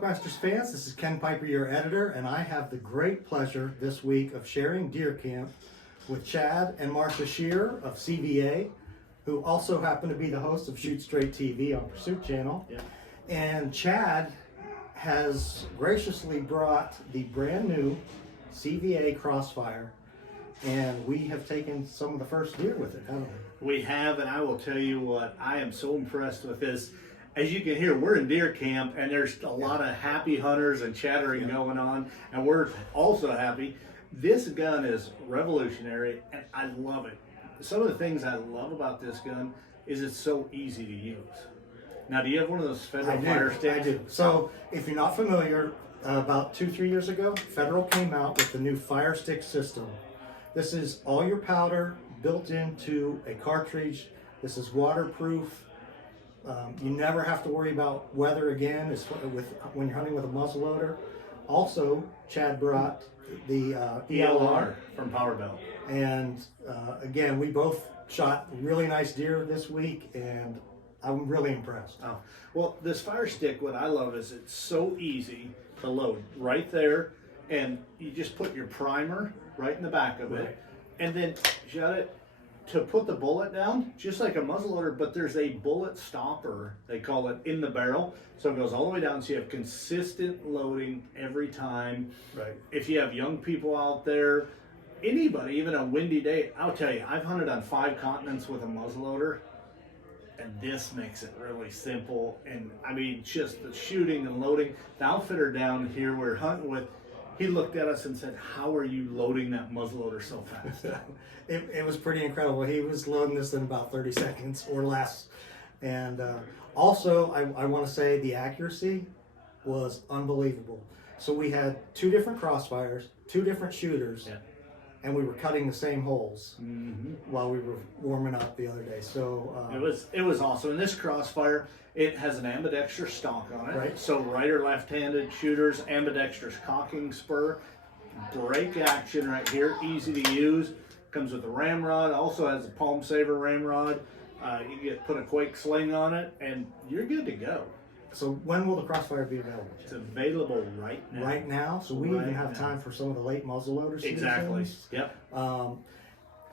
Masters fans, this is Ken Piper, your editor, and I have the great pleasure this week of sharing deer camp with Chad and Marcia Shearer of CVA, who also happen to be the host of Shoot Straight TV on Pursuit Channel. Yeah. And Chad has graciously brought the brand new CVA Crossfire, and we have taken some of the first deer with it, haven't we? We have, and I will tell you what I am so impressed with is, as you can hear, we're in deer camp, and there's a lot of happy hunters and chattering going on, and we're also happy. This gun is revolutionary, and I love it. Some of the things I love about this gun is it's so easy to use. Now, do you have one of those Federal fire sticks? I do. So, if you're not familiar, about 2-3 years ago, Federal came out with the new fire stick system. This is all your powder built into a cartridge. This is waterproof. You never have to worry about weather again when you're hunting with a muzzleloader. Also, Chad brought the ELR from Power Belt. And again, we both shot really nice deer this week, and I'm really impressed. Oh, well, this fire stick, what I love is it's so easy to load right there, and you just put your primer right in the back of it, and then shut it to put the bullet down, just like a muzzleloader, but there's a bullet stopper, they call it, in the barrel, so it goes all the way down, so you have consistent loading every time. Right. If you have young people out there, anybody, even a windy day, I'll tell you, I've hunted on 5 continents with a muzzleloader, and this makes it really simple. And I mean, just the shooting and loading. The outfitter down here we're hunting with, he looked at us and said, "How are you loading that muzzleloader so fast?" It was pretty incredible. He was loading this in about 30 seconds or less. And also, I want to say the accuracy was unbelievable. So we had 2 different crossfires, 2 different shooters, Yeah. and we were cutting the same holes while we were warming up the other day. So It was awesome. And this crossfire, it has an ambidextrous stock on it. Right. So right or left-handed shooters, ambidextrous cocking spur, brake action right here, easy to use. Comes with a ramrod, also has a palm saver ramrod. You put a Quake sling on it, and you're good to go. So when will the Crossfire be available? It's available right now. Right now? So we even have time for some of the late muzzleloader seasons. Exactly. Yep. Um,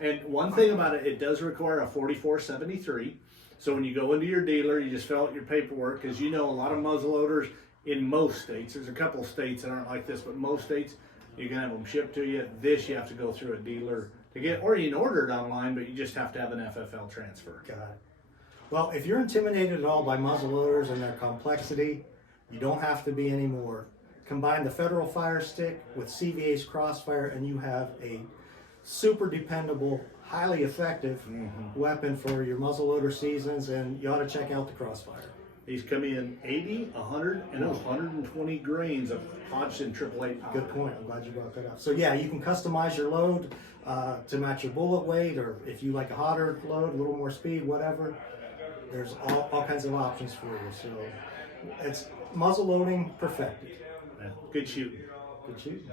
And one thing about it, it does require a 4473. So when you go into your dealer, you just fill out your paperwork, because you know a lot of muzzleloaders in most states, there's a couple of states that aren't like this, but most states, you can have them shipped to you. This, you have to go through a dealer to get, or you can order it online, but you just have to have an FFL transfer. Got it. Well, if you're intimidated at all by muzzleloaders and their complexity, you don't have to be anymore. Combine the Federal Fire Stick with CVA's Crossfire, and you have a super dependable, highly effective weapon for your muzzleloader seasons, and you ought to check out the Crossfire. These come in 80, 100, and 120 grains of Hodgson 888 powder. Good point. I'm glad you brought that up. So yeah, you can customize your load to match your bullet weight, or if you like a hotter load, a little more speed, whatever. There's all kinds of options for you. So it's muzzle loading perfected. Yeah, good shooting. Good shooting.